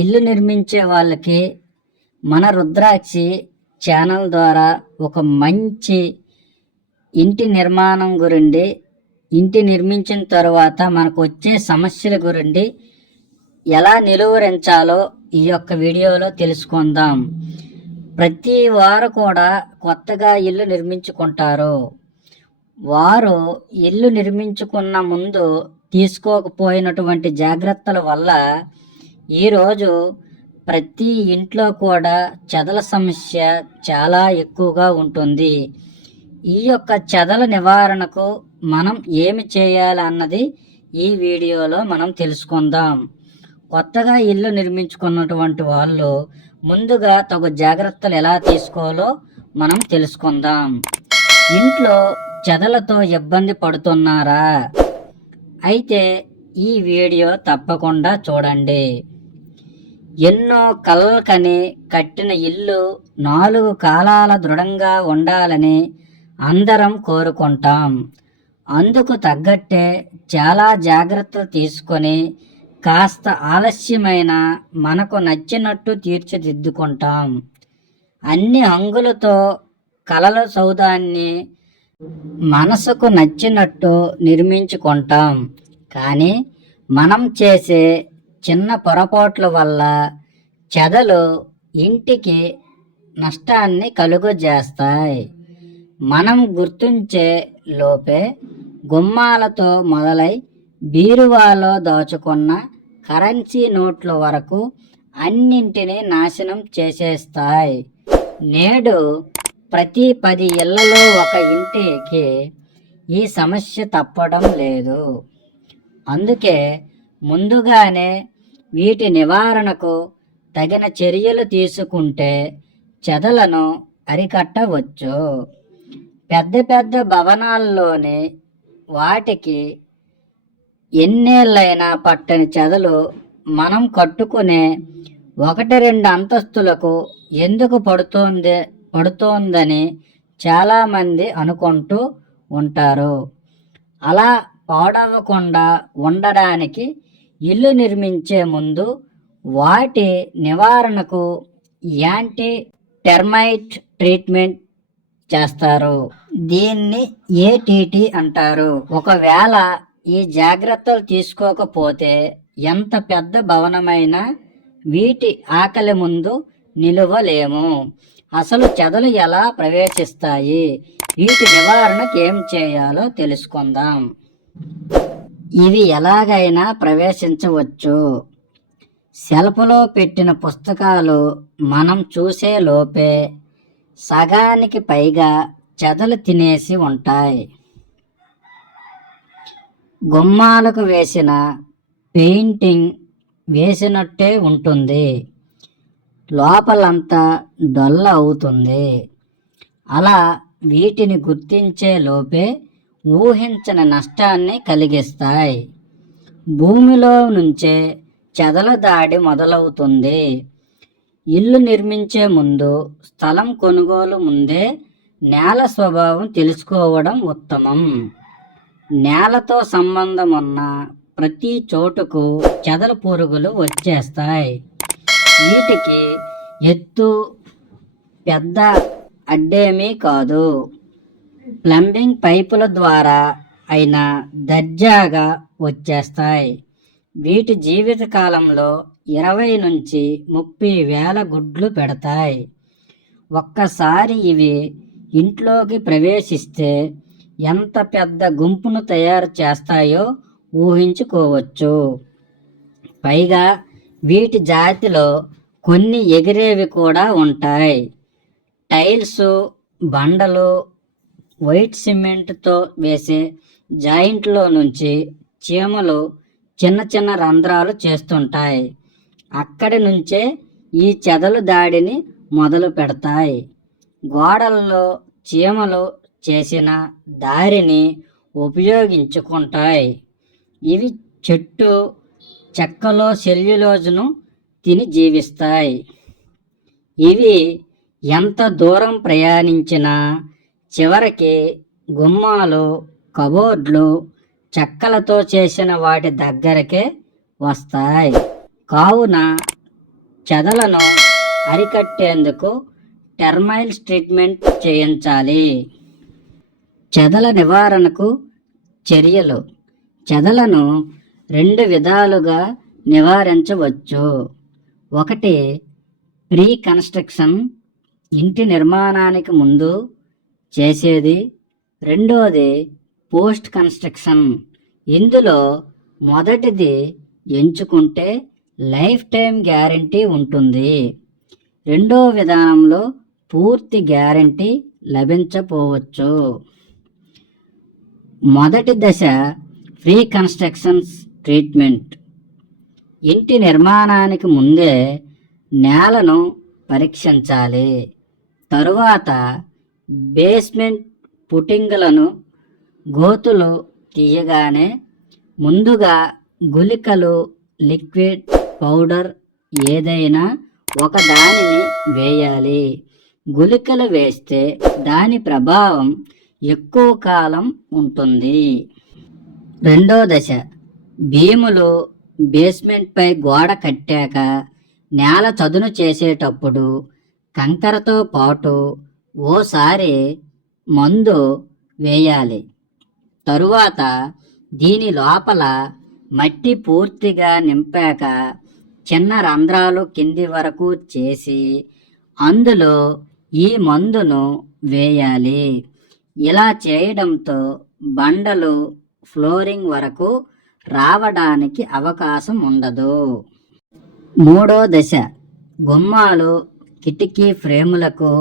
ఇల్లు నిర్మించే వాళ్ళకి మన రుద్రాక్షి ఛానల్ ద్వారా ఒక మంచి ఇంటి నిర్మాణం గురించి ఇంటి నిర్మించిన తర్వాత మనకు వచ్చే సమస్యల గురించి ఎలా నిలువరించాలో ఈ యొక్క వీడియోలో తెలుసుకుందాం. ప్రతి వారు కూడా కొత్తగా ఇల్లు నిర్మించుకుంటారు. వారు ఇల్లు నిర్మించుకున్న ముందు తీసుకోకపోయినటువంటి జాగ్రత్తల వల్ల ఈరోజు ప్రతి ఇంట్లో కూడా చెదల సమస్య చాలా ఎక్కువగా ఉంటుంది. ఈ యొక్క చెదల నివారణకు మనం ఏమి చేయాలన్నది ఈ వీడియోలో మనం తెలుసుకుందాం. కొత్తగా ఇల్లు నిర్మించుకున్నటువంటి వాళ్ళు ముందుగా తగు జాగ్రత్తలు ఎలా తీసుకోవాలో మనం తెలుసుకుందాం. ఇంట్లో చెదలతో ఇబ్బంది పడుతున్నారా? అయితే ఈ వీడియో తప్పకుండా చూడండి. ఎన్నో కలకని కట్టిన ఇల్లు నాలుగు కాలాల దృఢంగా ఉండాలని అందరం కోరుకుంటాం. అందుకు తగ్గట్టే చాలా జాగ్రత్తలు తీసుకొని కాస్త ఆలస్యమైన మనకు నచ్చినట్టు తీర్చిదిద్దుకుంటాం. అన్ని హంగులతో కలల సౌదాన్ని మనసుకు నచ్చినట్టు నిర్మించుకుంటాం. కానీ మనం చేసే చిన్న పొరపాట్ల వల్ల చెదలు ఇంటికి నష్టాన్ని కలుగజేస్తాయి. మనం గుర్తుంచే లోపే గుమ్మాలతో మొదలై బీరువాలో దాచుకున్న కరెన్సీ నోట్ల వరకు అన్నింటినీ నాశనం చేసేస్తాయి. నేడు ప్రతి పది ఇళ్ళలో ఒక ఇంటికి ఈ సమస్య తప్పడం లేదు. అందుకే ముందుగానే వీటి నివారణకు తగిన చర్యలు తీసుకుంటే చెదలను అరికట్టవచ్చు. పెద్ద పెద్ద భవనాల్లోని వాటికి ఎన్నేళ్ళైనా పట్టని చెదలు మనం కట్టుకునే ఒకటి రెండు అంతస్తులకు ఎందుకు పడుతోంది పడుతోందని చాలామంది అనుకుంటూ ఉంటారు. అలా పాడవకుండా ఉండడానికి ఇల్లు నిర్మించే ముందు వాటి నివారణకు యాంటీ టెర్మైట్ ట్రీట్మెంట్ చేస్తారు. దీన్ని ఏటీటీ అంటారు. ఒకవేళ ఈ జాగ్రత్తలు తీసుకోకపోతే ఎంత పెద్ద భవనమైనా వీటి ఆకలి ముందు నిలువలేము. అసలు చెదలు ఎలా ప్రవేశిస్తాయి? వీటి నివారణకు ఏం చేయాలో తెలుసుకుందాం. ఇవి ఎలాగైనా ప్రవేశించవచ్చు. సెల్ఫ్లో పెట్టిన పుస్తకాలు మనం చూసే లోపే సగానికి పైగా చెదలు తినేసి ఉంటాయి. గుమ్మాలకు వేసిన పెయింటింగ్ వేసినట్టే ఉంటుంది. లోపలంతా డొల్ల అవుతుంది. అలా వీటిని గుర్తించే లోపే ఊహించని నష్టాన్ని కలిగిస్తాయి. భూమిలో నుంచే చెదల దాడి మొదలవుతుంది. ఇల్లు నిర్మించే ముందు స్థలం కొనుగోలు ముందే నేల స్వభావం తెలుసుకోవడం ఉత్తమం. నేలతో సంబంధం ఉన్న ప్రతి చోటుకు చెదల పురుగులు వచ్చేస్తాయి. వీటికి ఎత్తు పెద్ద అడ్డేమీ కాదు. ప్లంబింగ్ పైపుల ద్వారా అయినా దర్జాగా వచ్చేస్తాయి. వీటి జీవిత కాలంలో ఇరవై నుంచి ముప్పై వేల గుడ్లు పెడతాయి. ఒక్కసారి ఇవి ఇంట్లోకి ప్రవేశిస్తే ఎంత పెద్ద గుంపును తయారు చేస్తాయో ఊహించుకోవచ్చు. పైగా వీటి జాతిలో కొన్ని ఎగిరేవి కూడా ఉంటాయి. టైల్స్ బండలు వైట్ సిమెంట్తో వేసే జాయింట్లో నుంచి చీమలు చిన్న చిన్న రంధ్రాలు చేస్తుంటాయి. అక్కడి నుంచే ఈ చెదలు దాడిని మొదలు పెడతాయి. గోడల్లో చీమలు చేసిన దారిని ఉపయోగించుకుంటాయి. ఇవి చెట్టు చెక్కలో సెల్యులోజును తిని జీవిస్తాయి. ఇవి ఎంత దూరం ప్రయాణించినా చివరికి గుమ్మాలు కబోర్డ్లు చెక్కలతో చేసిన వాటి దగ్గరకే వస్తాయి. కావున చెదలను అరికట్టేందుకు టెర్మైల్స్ ట్రీట్మెంట్ చేయించాలి. చెదల నివారణకు చర్యలు. చెదలను రెండు విధాలుగా నివారించవచ్చు. ఒకటి ప్రీ కన్స్ట్రక్షన్ ఇంటి నిర్మాణానికి ముందు చేసేది రెండోది పోస్ట్ కన్స్ట్రక్షన్. ఇందులో మొదటిది ఎంచుకుంటే లైఫ్ టైం గ్యారంటీ ఉంటుంది. రెండో విధానంలో పూర్తి గ్యారంటీ లభించపోవచ్చు మొదటి దశ ఫ్రీ కన్స్ట్రక్షన్స్ ట్రీట్మెంట్. ఇంటి నిర్మాణానికి ముందే నేలను పరీక్షించాలి. తరువాత బేస్మెంట్ పుటింగులను గోతులు తీయగానే ముందుగా గుళికలు లిక్విడ్ పౌడర్ ఏదైనా ఒక దానిని వేయాలి. గుళికలు వేస్తే దాని ప్రభావం ఎక్కువ కాలం ఉంటుంది. రెండో దశ భీములు బేస్మెంట్పై గోడ కట్టాక నేల చదును చేసేటప్పుడు కంకరతో పాటు ఓసారి మందు వేయాలి. తరువాత దీని లోపల మట్టి పూర్తిగా నింపాక చిన్న రంధ్రాలు కింది వరకు చేసి అందులో ఈ మందును వేయాలి. ఇలా చేయడంతో బండలు ఫ్లోరింగ్ వరకు రావడానికి అవకాశం ఉండదు. మూడో దశ గుమ్మాలు కిటికీ ఫ్రేములకు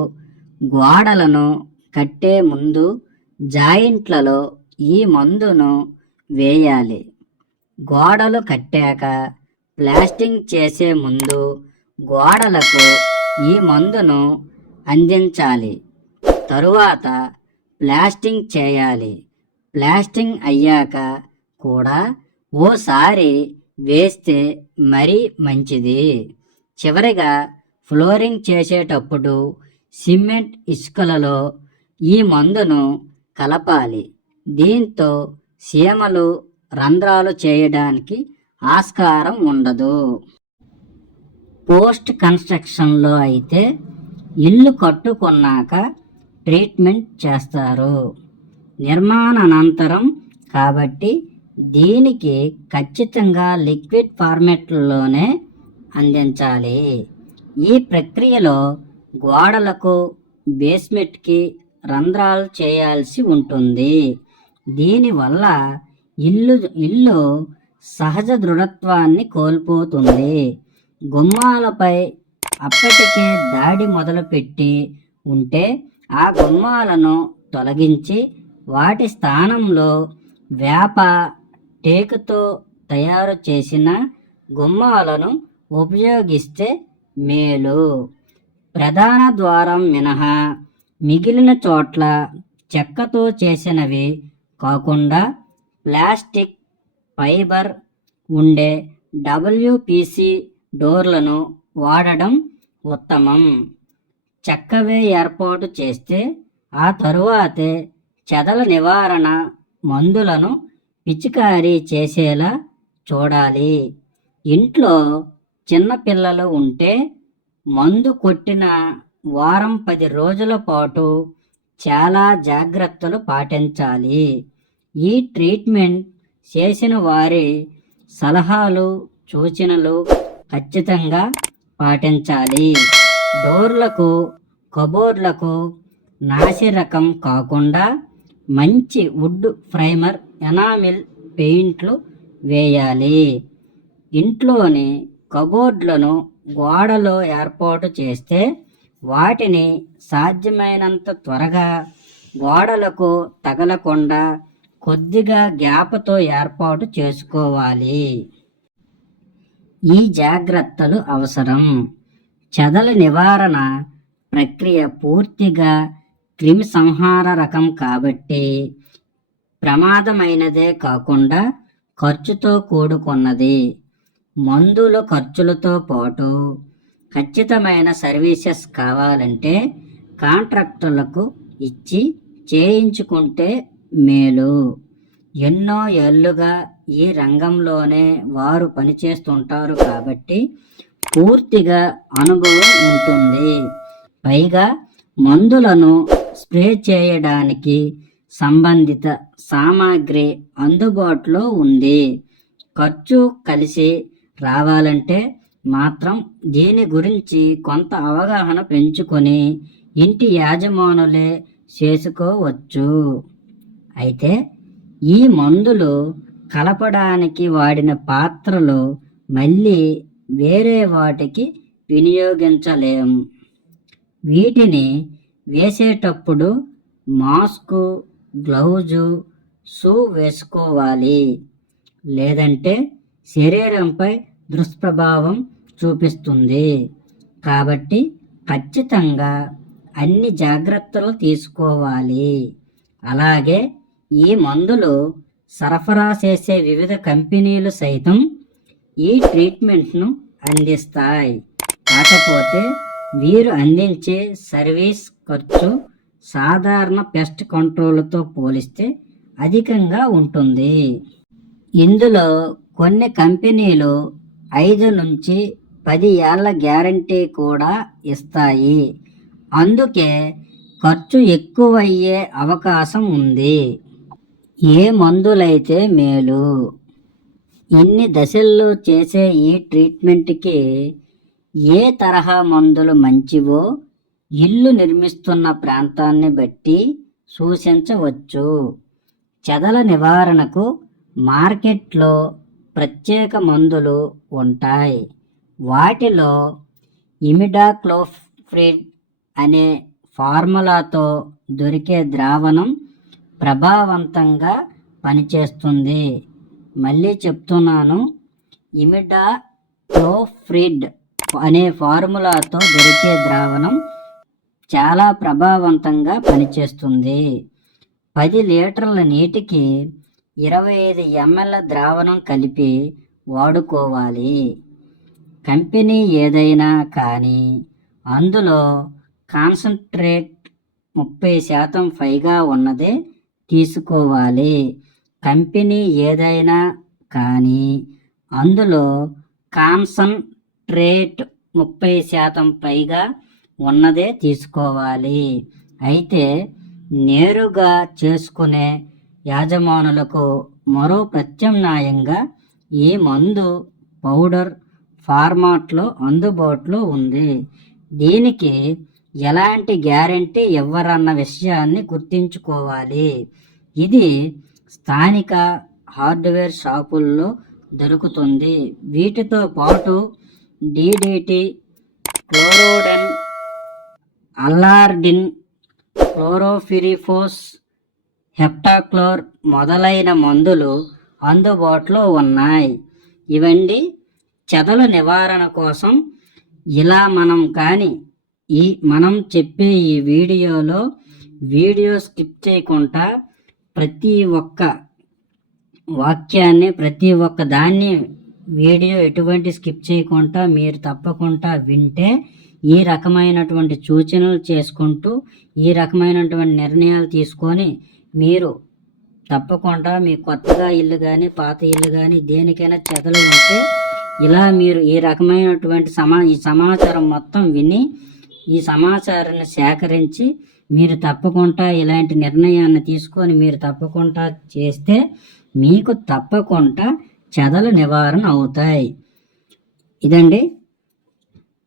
గోడలను కట్టే ముందు జాయింట్లలో ఈ మందును వేయాలి. గోడలు కట్టాక ప్లాస్టింగ్ చేసే ముందు గోడలకు ఈ మందును అందించాలి. తరువాత ప్లాస్టింగ్ చేయాలి. ప్లాస్టింగ్ అయ్యాక కూడా ఓసారి వేస్తే మరీ మంచిది. చివరిగా ఫ్లోరింగ్ చేసేటప్పుడు సిమెంట్ ఇసుకలలో ఈ మందును కలపాలి. దీంతో సీమలు రంధ్రాలు చేయడానికి ఆస్కారం ఉండదు. పోస్ట్ కన్స్ట్రక్షన్లో అయితే ఇల్లు కట్టుకున్నాక ట్రీట్మెంట్ చేస్తారు. నిర్మాణానంతరం కాబట్టి దీనికి ఖచ్చితంగా లిక్విడ్ ఫార్మెట్లలోనే అందించాలి. ఈ ప్రక్రియలో గోడలకు బేస్మెంట్కి రంధ్రాలు చేయాల్సి ఉంటుంది. దీనివల్ల ఇల్లు ఇల్లు సహజ దృఢత్వాన్ని కోల్పోతుంది. గుమ్మాలపై అప్పటికే దాడి మొదలుపెట్టి ఉంటే ఆ గుమ్మాలను తొలగించి వాటి స్థానంలో వేప టేకుతో తయారు చేసిన గుమ్మాలను ఉపయోగిస్తే మేలు. ప్రధాన ద్వారం మినహా మిగిలిన చోట్ల చెక్కతో చేసినవి కాకుండా ప్లాస్టిక్ ఫైబర్ ఉండే డబ్ల్యూపీసీ డోర్లను వాడడం ఉత్తమం. చెక్కవే ఏర్పాటు చేస్తే ఆ తరువాతే చెదల నివారణ మందులను పిచికారీ చేసేలా చూడాలి. ఇంట్లో చిన్నపిల్లలు ఉంటే మందు కొట్టిన వారం పది రోజుల పాటు చాలా జాగ్రత్తలు పాటించాలి. ఈ ట్రీట్మెంట్ చేసిన వారి సలహాలు సూచనలు ఖచ్చితంగా పాటించాలి. డోర్లకు కబోర్డ్లకు నాసి రకం కాకుండా మంచి వుడ్ ప్రైమర్ ఎనామిల్ పెయింట్లు వేయాలి. ఇంట్లోని కబోర్డ్లను గోడలో ఏర్పాటు చేస్తే వాటిని సాధ్యమైనంత త్వరగా గోడలకు తగలకుండా కొద్దిగా గ్యాప్తో ఏర్పాటు చేసుకోవాలి. ఈ జాగ్రత్తలు అవసరం. చెదల నివారణ ప్రక్రియ పూర్తిగా క్రిమి సంహార రకం కాబట్టి ప్రమాదమైనదే కాకుండా ఖర్చుతో కూడుకున్నది. మందుల ఖర్చులతో పాటు ఖచ్చితమైన సర్వీసెస్ కావాలంటే కాంట్రాక్టర్లకు ఇచ్చి చేయించుకుంటే మేలు. ఎన్నో ఏళ్ళుగా ఈ రంగంలోనే వారు పనిచేస్తుంటారు కాబట్టి పూర్తిగా అనుభవం ఉంటుంది. పైగా మందులను స్ప్రే చేయడానికి సంబంధిత సామాగ్రి అందుబాటులో ఉంది. ఖర్చు కలిసి రావాలంటే మాత్రం దీని గురించి కొంత అవగాహన పెంచుకొని ఇంటి యాజమానులే చేసుకోవచ్చు. అయితే ఈ మందులు కలపడానికి వాడిన పాత్రలు మళ్ళీ వేరే వాటికి వినియోగించలేం. వీటిని వేసేటప్పుడు మాస్కు గ్లౌజు షూ వేసుకోవాలి. లేదంటే శరీరంపై దుష్ప్రభావం చూపిస్తుంది. కాబట్టి ఖచ్చితంగా అన్ని జాగ్రత్తలు తీసుకోవాలి. అలాగే ఈ మందులు సరఫరా చేసే వివిధ కంపెనీలు సైతం ఈ ట్రీట్మెంట్ను అందిస్తాయి. కాకపోతే వీరు అందించే సర్వీస్ ఖర్చు సాధారణ పెస్ట్ కంట్రోల్తో పోలిస్తే అధికంగా ఉంటుంది. ఇందులో కొన్ని కంపెనీలు ఐదు నుంచి పది ఏళ్ళ గ్యారంటీ కూడా ఇస్తాయి. అందుకే ఖర్చు ఎక్కువయ్యే అవకాశం ఉంది. ఏ మందులైతే మేలు? ఇన్ని దశల్లో చేసే ఈ ట్రీట్మెంట్కి ఏ తరహా మందులు మంచివో ఇల్లు నిర్మిస్తున్న ప్రాంతాన్ని బట్టి సూచించవచ్చు. చెదల నివారణకు మార్కెట్లో ప్రత్యేక మందులు ఉంటాయి. వాటిలో ఇమిడాక్లోఫ్రిడ్ అనే ఫార్ములాతో దొరికే ద్రావణం ప్రభావవంతంగా పనిచేస్తుంది. మళ్ళీ చెప్తున్నాను ఇమిడాక్లోఫ్రిడ్ అనే ఫార్ములాతో దొరికే ద్రావణం చాలా ప్రభావవంతంగా పనిచేస్తుంది. పది లీటర్ల నీటికి ఇరవై ఐదు ఎంఎల్ ద్రావణం కలిపి వాడుకోవాలి. కంపెనీ ఏదైనా కానీ అందులో కాన్సన్ట్రేట్ ముప్పై శాతం పైగా ఉన్నదే తీసుకోవాలి. కంపెనీ ఏదైనా కానీ అందులో కాన్సన్ట్రేట్ ముప్పై శాతం పైగా ఉన్నదే తీసుకోవాలి. అయితే నేరుగా చేసుకునే యాజమానులకు మరో ప్రత్యామ్నాయంగా ఈ మందు పౌడర్ ఫార్మాట్లో అందుబాటులో ఉంది? దీనికి ఎలాంటి గ్యారంటీ ఇవ్వరన్న విషయాన్ని గుర్తుంచుకోవాలి. ఇది స్థానిక హార్డ్వేర్ షాపుల్లో దొరుకుతుంది. వీటితో పాటు డిడిటి క్లోరోడెన్ అల్లార్డిన్ క్లోరోఫిరిఫోస్ హెప్టాక్లోర్ మొదలైన మందులు అందుబాటులో ఉన్నాయి. ఇవండి చెదల నివారణ కోసం ఇలా మనం కానీ ఈ మనం చెప్పే ఈ వీడియోలో వీడియో స్కిప్ చేయకుండా ప్రతి ఒక్క వాక్యాన్ని ప్రతి ఒక్క దాన్ని వీడియో ఎటువంటి స్కిప్ చేయకుండా మీరు తప్పకుండా వింటే ఈ రకమైనటువంటి సూచనలు చేసుకుంటూ ఈ రకమైనటువంటి నిర్ణయాలు తీసుకొని మీరు తప్పకుండా మీ కొత్తగా ఇల్లు కానీ పాత ఇల్లు కానీ దేనికైనా చెదలు ఉంటే ఇలా మీరు ఈ రకమైనటువంటి సమా ఈ సమాచారం మొత్తం విని ఈ సమాచారాన్ని సేకరించి మీరు తప్పకుండా ఇలాంటి నిర్ణయాన్ని తీసుకొని మీరు తప్పకుండా చేస్తే మీకు తప్పకుండా చెదలు నివారణ అవుతాయి. ఇదండి.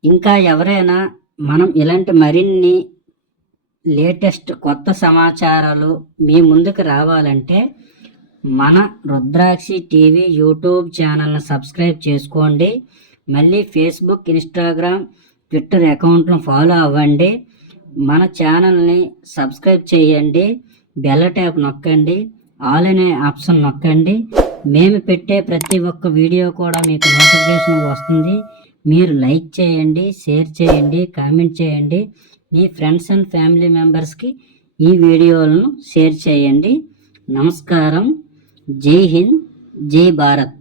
ఇంకా ఎవరైనా మనం ఇలాంటి మరిన్ని లేటెస్ట్ కొత్త సమాచారాలు మీ ముందుకు రావాలంటే మన రుద్రాక్షి టీవీ యూట్యూబ్ ఛానల్ని సబ్స్క్రైబ్ చేసుకోండి. మళ్ళీ ఫేస్బుక్ ఇన్స్టాగ్రామ్ ట్విట్టర్ అకౌంట్ను ఫాలో అవ్వండి. మన ఛానల్ని సబ్స్క్రైబ్ చేయండి. బెల్ ట్యాప్ నొక్కండి. ఆల్ అనే ఆప్షన్ నొక్కండి. మేము పెట్టే ప్రతి ఒక్క వీడియో కూడా మీకు నోటిఫికేషన్ వస్తుంది. మీరు లైక్ చేయండి షేర్ చేయండి కామెంట్ చేయండి. మీ ఫ్రెండ్స్ అండ్ ఫ్యామిలీ మెంబర్స్కి ఈ వీడియోలను షేర్ చేయండి. నమస్కారం. జై హింద్. జై భారత్.